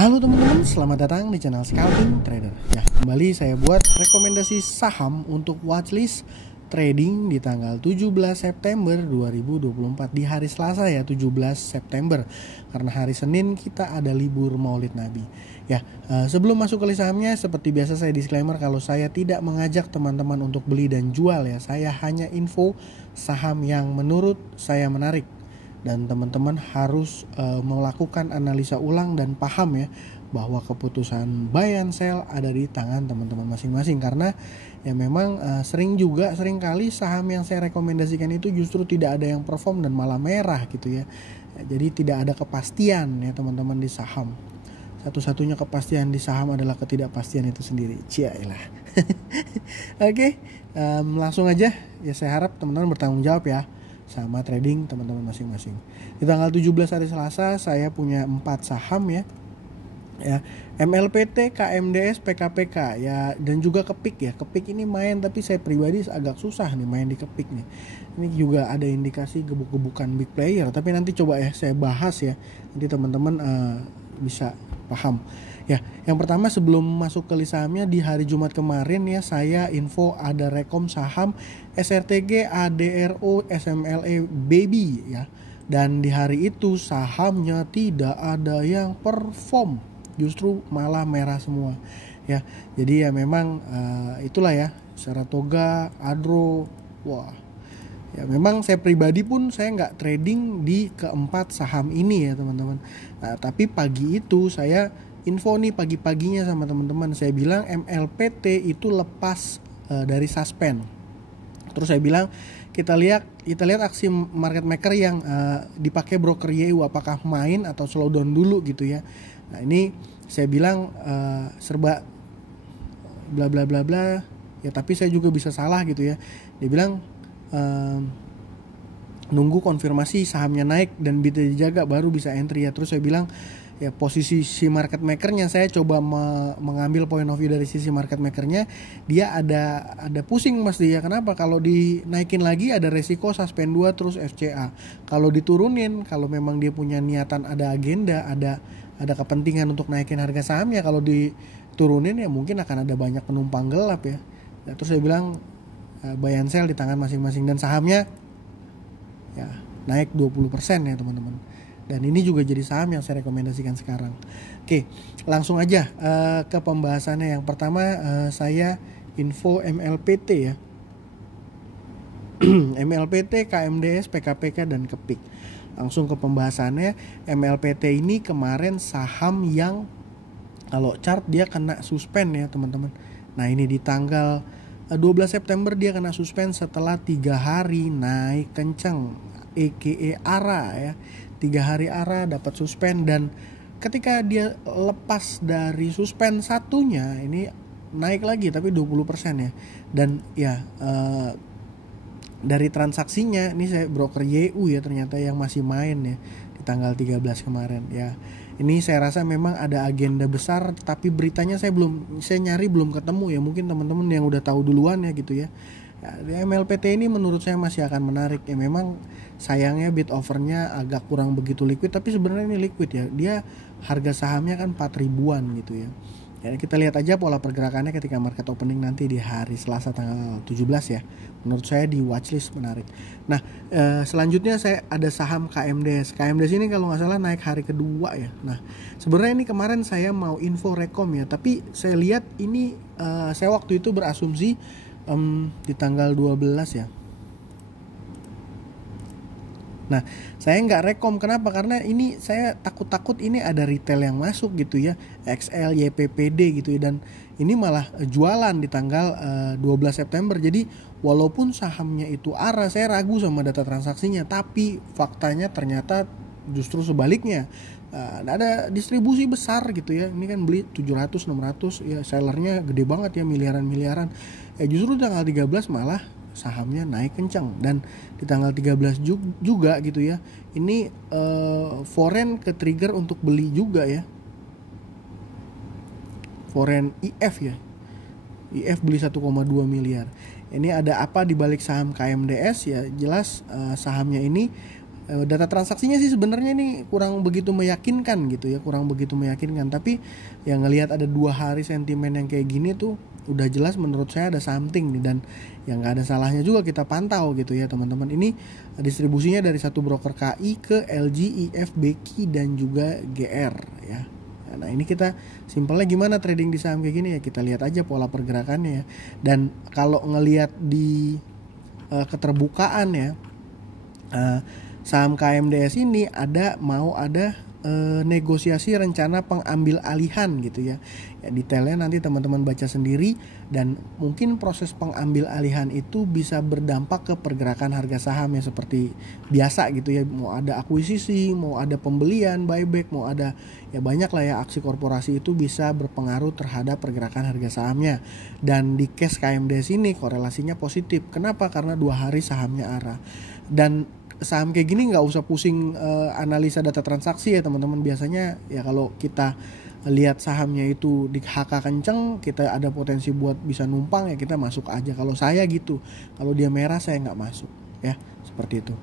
Halo teman-teman, selamat datang di channel Scalping Trader. Ya, kembali saya buat rekomendasi saham untuk watchlist trading di tanggal 17 September 2024 di hari Selasa ya, 17 September. Karena hari Senin kita ada libur Maulid Nabi. Ya, sebelum masuk ke list sahamnya, seperti biasa saya disclaimer kalau saya tidak mengajak teman-teman untuk beli dan jual ya. Saya hanya info saham yang menurut saya menarik. Dan teman-teman harus melakukan analisa ulang dan paham ya bahwa keputusan buy and sell ada di tangan teman-teman masing-masing, karena ya memang sering kali saham yang saya rekomendasikan itu justru tidak ada yang perform dan malah merah gitu ya. Jadi tidak ada kepastian ya teman-teman di saham. Satu-satunya kepastian di saham adalah ketidakpastian itu sendiri. Ciailah. Oke, langsung aja ya, saya harap teman-teman bertanggung jawab ya sama trading teman-teman masing-masing. Di tanggal 17 hari Selasa saya punya 4 saham ya. MLPT, KMDS, PKPK ya, dan juga Kepik ya. Kepik ini main, tapi saya pribadi agak susah nih main di Kepik nih. Ini juga ada indikasi gebuk-gebukan big player, tapi nanti coba ya saya bahas ya. Nanti teman-teman bisa paham. Ya, yang pertama sebelum masuk ke list sahamnya, di hari Jumat kemarin ya saya info ada rekom saham SRTG, ADRO, SMLE, Baby ya. Dan di hari itu sahamnya tidak ada yang perform, justru malah merah semua ya. Jadi ya memang itulah ya, Saratoga, Adro, wah. Ya memang saya pribadi pun saya nggak trading di keempat saham ini ya teman-teman. Nah, tapi pagi itu saya info nih pagi-paginya sama teman-teman, saya bilang MLPT itu lepas dari suspend. Terus saya bilang kita lihat aksi market maker yang dipakai broker YU apakah main atau slow down dulu gitu ya. Nah ini saya bilang serba bla bla bla bla ya, tapi saya juga bisa salah gitu ya. Dia bilang nunggu konfirmasi sahamnya naik dan bisa dijaga baru bisa entry ya. Terus saya bilang ya posisi si market makernya, saya coba mengambil point of view dari sisi market makernya, dia ada pusing mas dia. Kenapa? Kalau dinaikin lagi ada resiko suspend 2 terus FCA. Kalau diturunin, kalau memang dia punya niatan, ada agenda, ada kepentingan untuk naikin harga sahamnya, kalau diturunin ya mungkin akan ada banyak penumpang gelap ya. Nah, terus saya bilang buy and sell di tangan masing-masing, dan sahamnya ya naik 20% ya teman-teman. Dan ini juga jadi saham yang saya rekomendasikan sekarang. Oke, langsung aja ke pembahasannya. Yang pertama saya info MLPT ya. MLPT, KMDS, PKPK, dan Kepik. Langsung ke pembahasannya. MLPT ini kemarin saham yang kalau chart dia kena suspend ya teman-teman. Nah ini di tanggal 12 September dia kena suspend setelah 3 hari naik kencang, EKE ARA ya. 3 hari ARA dapat suspend, dan ketika dia lepas dari suspend satunya ini naik lagi tapi 20% ya. Dan ya dari transaksinya ini saya broker YU ya ternyata yang masih main ya di tanggal 13 kemarin ya. Ini saya rasa memang ada agenda besar, tapi beritanya saya nyari belum ketemu ya. Mungkin teman-teman yang udah tahu duluan ya gitu ya. Ya, MLPT ini menurut saya masih akan menarik ya. Memang sayangnya bid overnya agak kurang begitu liquid, tapi sebenarnya ini liquid ya. Dia harga sahamnya kan 4 ribuan gitu ya. Ya kita lihat aja pola pergerakannya ketika market opening nanti di hari Selasa tanggal 17 ya. Menurut saya di watchlist menarik. Nah selanjutnya saya ada saham KMDS. KMDS ini kalau nggak salah naik hari kedua ya. Nah sebenarnya ini kemarin saya mau info rekom ya, tapi saya lihat ini saya waktu itu berasumsi di tanggal 12 ya. Nah saya nggak rekom, kenapa? Karena ini saya takut ini ada retail yang masuk gitu ya, XL, YPPD gitu ya, dan ini malah jualan di tanggal 12 September. Jadi walaupun sahamnya itu ARA, saya ragu sama data transaksinya, tapi faktanya ternyata justru sebaliknya. Ada distribusi besar gitu ya. Ini kan beli 700 600 ya, sellernya gede banget ya, miliaran. Ya justru tanggal 13 malah sahamnya naik kencang, dan di tanggal 13 juga gitu ya. Ini foreign ke trigger untuk beli juga ya. Foreign IF ya. IF beli 1,2 miliar. Ini ada apa di balik saham KMDS ya? Jelas sahamnya ini Data transaksinya sih sebenarnya nih kurang begitu meyakinkan gitu ya, kurang begitu meyakinkan. Tapi yang ngelihat ada 2 hari sentimen yang kayak gini tuh udah jelas menurut saya ada something nih, dan yang nggak ada salahnya juga kita pantau gitu ya teman-teman. Ini distribusinya dari satu broker KI ke LG, IF, BQ dan juga GR ya. Nah ini kita simpelnya gimana trading di saham kayak gini ya, kita lihat aja pola pergerakannya ya. Dan kalau ngelihat di keterbukaan ya, saham KMDS ini mau ada negosiasi rencana pengambil alihan gitu ya. Detailnya nanti teman-teman baca sendiri, dan mungkin proses pengambil alihan itu bisa berdampak ke pergerakan harga saham ya seperti biasa gitu ya. Mau ada akuisisi, mau ada pembelian, buyback, mau ada ya banyak lah ya aksi korporasi, itu bisa berpengaruh terhadap pergerakan harga sahamnya. Dan di case KMDS ini korelasinya positif. Kenapa? Karena 2 hari sahamnya arah. Dan saham kayak gini nggak usah pusing analisa data transaksi ya teman-teman. Biasanya ya kalau kita lihat sahamnya itu di HK kenceng, kita ada potensi buat bisa numpang ya kita masuk aja. Kalau saya gitu, kalau dia merah saya nggak masuk ya, seperti itu.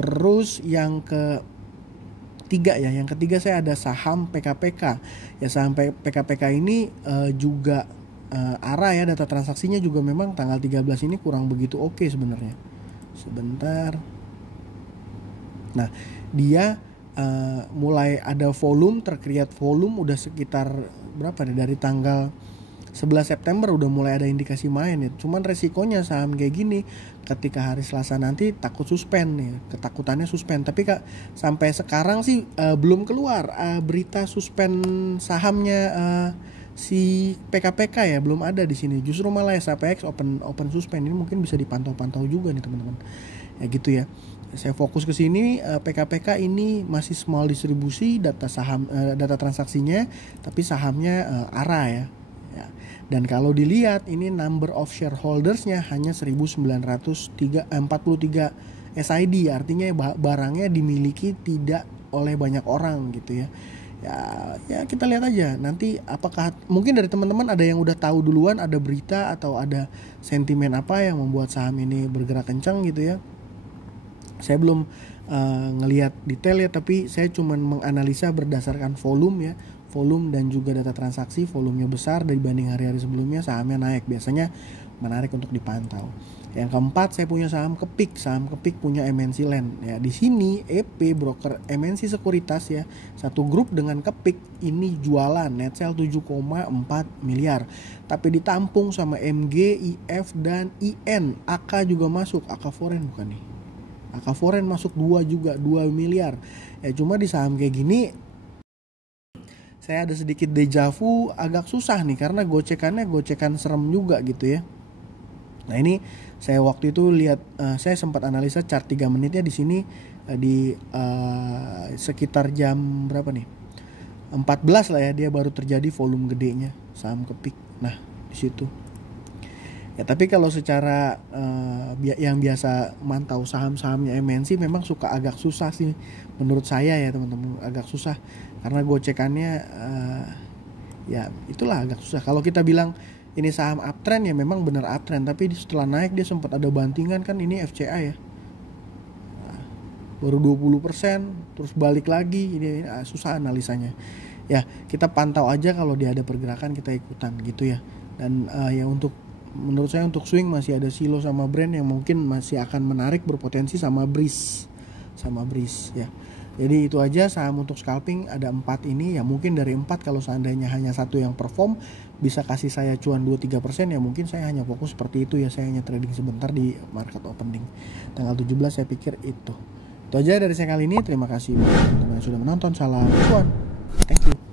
Terus yang ketiga ya, yang ketiga saya ada saham PKPK ya. Saham PKPK ini juga arah ya, data transaksinya juga memang tanggal 13 ini kurang begitu oke sebenarnya. Sebentar. Nah dia mulai ada volume, terkreat volume udah sekitar berapa nih, dari tanggal 11 September udah mulai ada indikasi main ya. Cuman resikonya saham kayak gini ketika hari Selasa nanti takut suspend nih, ketakutannya suspend. Tapi sampai sekarang sih belum keluar berita suspend sahamnya si PKPK ya, belum ada di sini. Justru malah SAPX open suspend. Ini mungkin bisa dipantau-pantau juga nih teman-teman. Ya gitu ya. Saya fokus ke sini. PKPK ini masih small distribusi, data transaksinya, tapi sahamnya ARA ya. Dan kalau dilihat ini number of shareholdersnya hanya 1943 SID, artinya barangnya dimiliki tidak oleh banyak orang gitu ya. Ya kita lihat aja nanti apakah mungkin dari teman-teman ada yang udah tahu duluan, ada berita atau ada sentimen apa yang membuat saham ini bergerak kencang gitu ya. Saya belum ngelihat detail ya, tapi saya cuma menganalisa berdasarkan volume ya, volume dan juga data transaksi. Volumenya besar dibanding hari-hari sebelumnya, sahamnya naik, biasanya menarik untuk dipantau. Yang keempat saya punya saham Kepik. Saham Kepik punya MNC Land ya. Di sini EP broker MNC Sekuritas ya, satu grup dengan Kepik ini jualan net sell 7,4 miliar. Tapi ditampung sama MG, IF dan IN. AK juga masuk, AK Foreign bukan nih. AK Foreign masuk 2 miliar. Ya cuma di saham kayak gini saya ada sedikit dejavu, agak susah nih karena gocekan serem juga gitu ya. Nah ini saya waktu itu lihat, saya sempat analisa chart 3 menitnya di sini di sekitar jam berapa nih? 14 lah ya, dia baru terjadi volume gedenya saham Kepik. Nah di situ. Ya tapi kalau secara yang biasa mantau saham-sahamnya MNC memang suka agak susah sih menurut saya ya teman-teman, agak susah karena gocekannya ya itulah agak susah. Kalau kita bilang ini saham uptrend ya memang benar uptrend, tapi setelah naik dia sempat ada bantingan kan, ini FCA ya. Baru 20% terus balik lagi, ini susah analisanya. Ya, kita pantau aja kalau dia ada pergerakan kita ikutan gitu ya. Dan ya menurut saya untuk swing masih ada Silo sama Brand yang mungkin masih akan menarik, berpotensi sama Breeze ya. Jadi itu aja saham untuk scalping, ada 4 ini ya. Mungkin dari 4 kalau seandainya hanya satu yang perform bisa kasih saya cuan 2-3% ya, mungkin saya hanya fokus seperti itu ya. Saya hanya trading sebentar di market opening tanggal 17, saya pikir itu aja dari saya kali ini. Terima kasih buat teman-teman yang sudah menonton. Salam cuan, thank you.